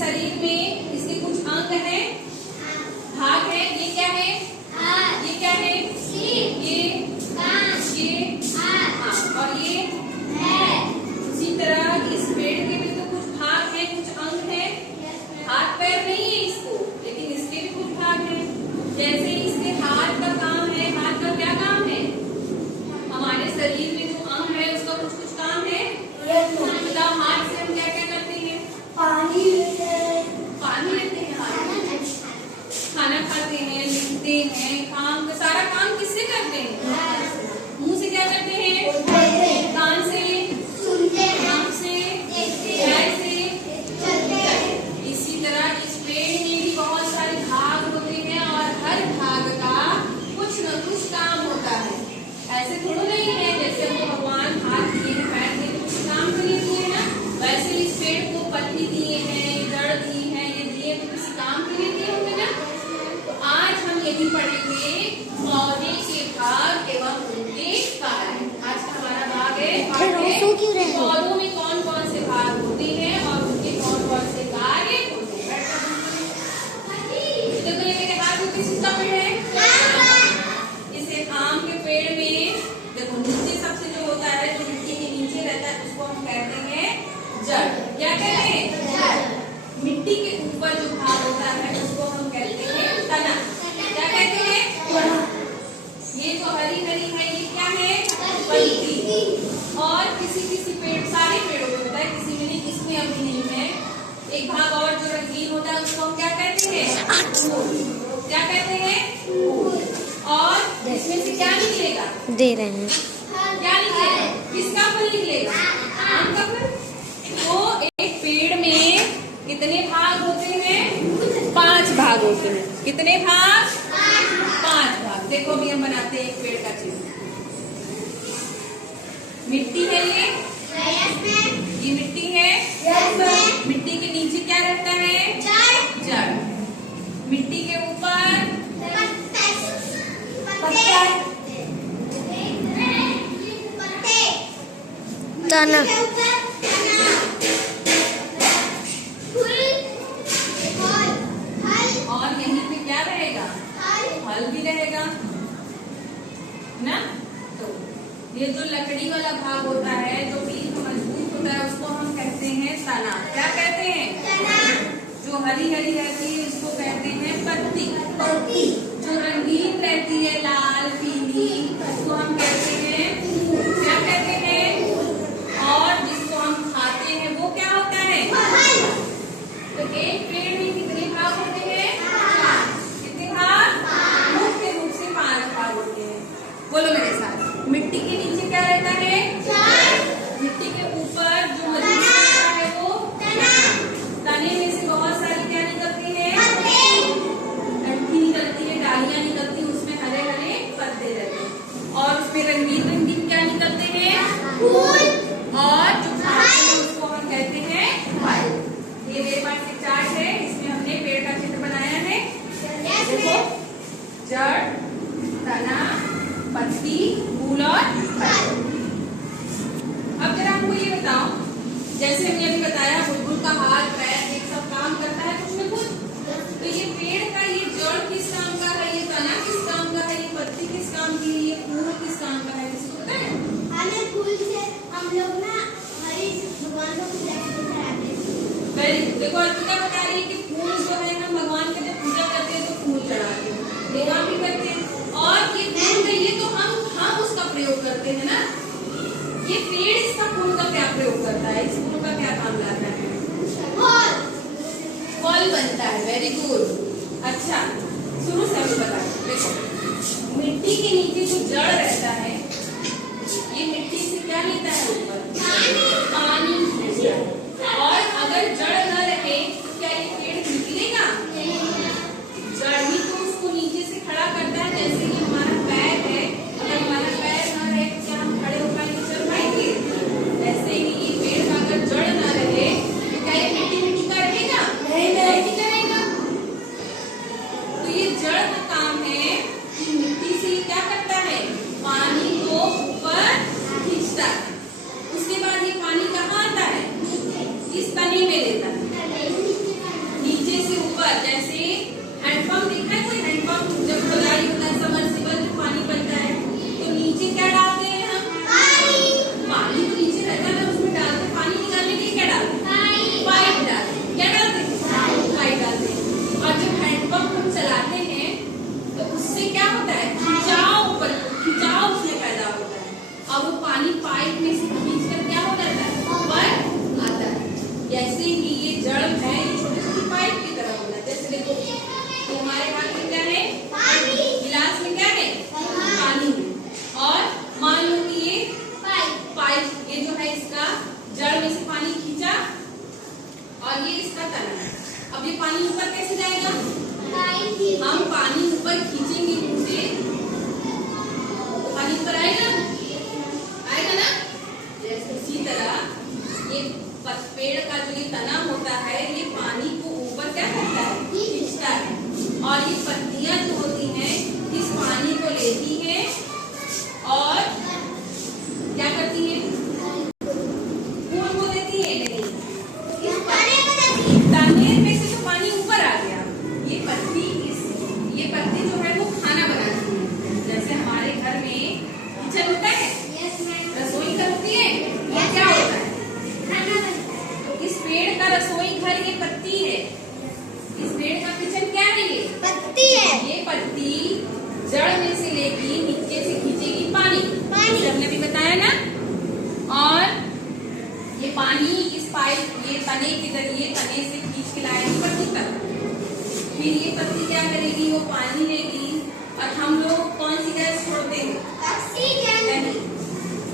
शरीर में इसके कुछ अंग हैं, भाग है। ये क्या है? ये क्या है? ये और ये उसी तरह इस पेड़ के भी तो कुछ भाग हैं, कुछ अंग हैं। हाथ पैर नहीं है इसको, लेकिन इसके भी कुछ भाग हैं। जैसे इसके हाथ का काम है, हाथ का क्या काम है? हमारे शरीर में जो अंग है उसका कुछ कुछ काम है। बताओ, हाथ से हम क्या क्या करते हैं? पानी लेते हैं, खाना खाते हैं, लिखते हैं, काम सारा काम किससे करते हैं? मुंह से क्या करते हैं? कान से सुनते हैं, आँख से पैर से चलते हैं। इसी तरह इस पेड़ में भी बहुत सारे भाग होते हैं और हर भाग का कुछ न कुछ काम होता है। ऐसे थोड़ा नहीं है जैसे वो भगवान हाथ दिए हैं, पैर दिए हैं, कुछ काम के लिए दिए ना, वैसे इस पेड़ को पत्ती दिए हैं, जड़ दी है, ये दिए तो किसी काम के लिए दिए होंगे ना। तो आज हम यही पढ़ेंगे पौधे के भाग एवं उनके कार्य। आज का हमारा भाग है पौधों में कौन कौन से भाग होते हैं और उनके कौन कौन से कार्य होते हैं। देखो ये मेरे हाथ में किस चीज का पेड़ है? इसे आम के पेड़ में देखो नीचे सबसे जो होता है, जो मिट्टी के नीचे रहता है, उसको हम कहते हैं जड़। क्या कहते हैं? मिट्टी के ऊपर जो भाग होता है उसको हम कहते हैं तना। क्या कहते हैं? ये जो हरी हरी है ये क्या है? पत्ती। और किसी किसी पेड़, सारे पेड़ों में होता है, किसी में नहीं, इसमें अभी नहीं है। एक भाग और जो रंगीन होता है उसको हम क्या कहते हैं? फूल। क्या कहते हैं? और इसमें से क्या निकलेगा? दे रहे हैं। क्या निकलेगा? किसका फल निकलेगा? आम का फल। तो एक पेड़ में कितने भाग होते हैं? 5 भाग होते हैं। कितने भाग? 5 भाग। देखो अभी हम बनाते हैं एक पेड़ का चित्र। मिट्टी है ये मिट्टी है। मिट्टी के नीचे क्या रहता है? जड़। मिट्टी के ऊपर तना। और यहीं पे क्या रहेगा? फल भी रहेगा ना। तो ये जो लकड़ी वाला भाग होता है, जो बीज मजबूत होता है, उसको हम कहते हैं तना। क्या कहते हैं? जो हरी हरी रहती है उसको कहते हैं पत्ती। जो रंगीन रहती है, लाल पीली, उसको हम कहते हैं क्या कहते हैं? और जिसको हम खाते हैं वो क्या होता है? तो एक पेड़ में कितने भाग होते हैं? कितने भाग? मुख्य रूप से 5 भाग होते हैं। बोलो मेरे साथ। मिट्टी के नीचे क्या रहता है? मिट्टी के ऊपर जो मजबूत रहता है वो तने में से बहुत सारी क्या निकलती है? डंठी निकलती है, डालियां निकलती है, उसमें हरे हरे पत्ते रहते हैं। और उसमें रंगीन रंगीन क्या निकलते हैं? फूल। और जो खाते हैं उसको हम कहते हैं फल। ये मेरे पास एक चार्ट है, इसमें हमने पेड़ का चित्र बनाया है। देखो, जड़, तना, पत्ती, फूल और फल। अब जरा हमको ये बताओ, जैसे हमने अभी बताया बुलबुल का हाथ पैर एक सब काम करता है कुछ न कुछ। तो ये पेड़ का ये जड़ किस काम का है? ये तना किस काम का है? ये पत्ती किस काम की है? ये फूल किस काम का है? किसी को पता है? हमें फूल से हम लोग ना हमारी भगवान को पूजा कराते हैं। देखो अर्पिता बता रही है कि फूल जो है हम भगवान की जब पूजा करते हैं तो फूल चढ़ाते हैं, देवा भी करते हैं। और ये फूल का ये तो हम उसका प्रयोग करते हैं ना। ये पेड़ इसका फूल का क्या प्रयोग करता है? इस फूल का क्या काम लाता है? फल बनता है। Very good. अच्छा, शुरू से अभी बता। देखो, मिट्टी के नीचे जो जड़ रहता है, ये मिट्टी से क्या लेता है? ऊपर पानी लेता है। और अगर जड़ न रहे तो क्या ये पेड़ निकलेगा? जड़ ही तो उसको नीचे से खड़ा करता है। जैसे कि हमारा पैर है, अगर हमारा पैर न रहे तो क्या हम खड़े हो पाएंगे, चल पाएंगे? ऐसे ही ये पेड़ का अगर जड़ न रहे तो क्या ये मिट्टी में टिका रहेगा? नहीं टिका रहेगा। तो ये जड़ का काम है कि मिट्टी से क्या करता है? पानी को ऊपर खींचता है। उसके बाद ये पानी कहाँ आता है? इस तने में देता है। उसके ऊपर, जैसे हैंडपंप देखा है कोई, हैंडपंप जब खुदाई होता है, सबमर्सिबल जो पानी बनता है, तो नीचे क्या डालते हैं हम? पानी तो नीचे रहता है, उसमें डालते हैं। पानी निकालने के लिए क्या डालते हैं? पाइप डालते हैं। क्या डालते हैं? पाइप डालते हैं। और जब हैंडपंप हम चलाते हैं तो उससे क्या होता है? खिंचाव उसमें पैदा होता है और वो पानी पाइप में से खींच कर क्या हो जाता है? ऊपर आता है। जैसे ही ये जड़ है, ये छोटी छोटी पाइप की तरह होता है। जैसे देखो तो हमारे हाथ में क्या है? गिलास में क्या है? पानी है। और मान लो कि ये पाइप ये जो है इसका जड़ में से पानी खींचा और ये इसका तना है। अब ये पानी ऊपर कैसे जाएगा? हम पानी ऊपर खींचेंगे इनसे तो पानी ऊपर आएगा ना? जैसे उसी तरह ये पेड़ का जो ये तना होता है, ये पानी को ऊपर क्या करता है? खींचता है। और ये पत्तियां जो होती हैं इस पानी को लेती हैं और क्या करती हैं? फूल को देती है। नहीं, तने में से तो पानी ऊपर आ गया। ये पत्ती जो है वो खाना बनाती है। जैसे हमारे घर में किचन होता है, रसोई घर होती है, या क्या होता है? तो इस पेड़ का रसोई घर ये पत्ती है। इस पेड़ का किचन क्या है? ये पत्ती जड़ में से लेगी, नीचे से खींचेगी पानी। हमने भी बताया ना। और ये पानी इस पाइप ये तने के जरिए तने से खींच के लाएगी पत्ती तक। फिर ये पत्ती क्या करेगी? वो पानी लेगी और हम लोग कौन सी गैस छोड़ते हैं?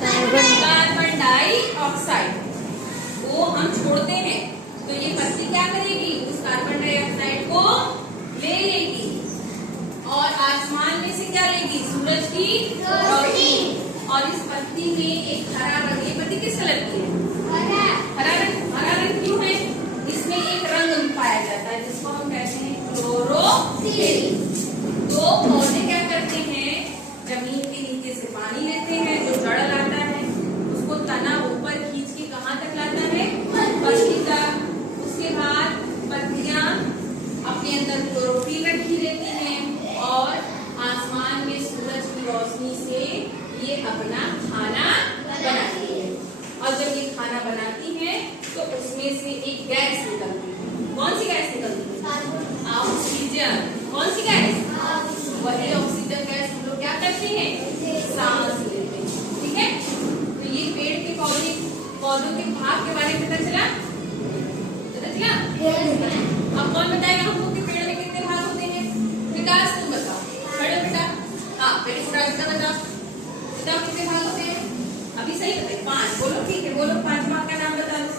कार्बन डाइऑक्साइड वो हम छोड़ते हैं। तो ये पत्ती क्या करेगी? उस कार्बन डाइऑक्साइड को ले लेगी और आसमान में से क्या लेगी? सूरज की रोशनी। और इस पत्ती में एक हरा रंग, ये पत्ती किस कलर की है? हरा रंग क्यों है? इसमें एक रंग पाया जाता है जिसको हम कहते हैं क्लोरोफिल। तो पौधे क्या करते हैं? जमीन के नीचे से पानी लेते हैं, जो जड़ लाता है उसको तना ऊपर खींच के कहाँ तक लाता है? पत्ती तक। उसके बाद पत्तियां अपने अंदर क्लोरोफिल रखी रहती हैं और आसमान में सूरज की रोशनी से ये अपना खाना बनाती है। और जब ये खाना बनाती है तो उसमें से एक गैस निकलती है। कौन सी गैस निकलती है? ऑक्सीजन। कौन सी गैस? वही ऑक्सीजन गैस हम लोग क्या करते हैं? सांस लेते हैं। ठीक है। तो ये पेड़ के पौधों के भाग के बारे में पता चला? अब कौन बताएगा हमको कि पेड़ में कितने भाग होते हैं? विकास तुम बताओ। खड़े बेटा। हाँ बेटी पूरा बेटा बताओ कितने भाग होते हैं? अभी सही बताइए। 5 बोलो। ठीक है, बोलो 5 भाग का नाम बता दो।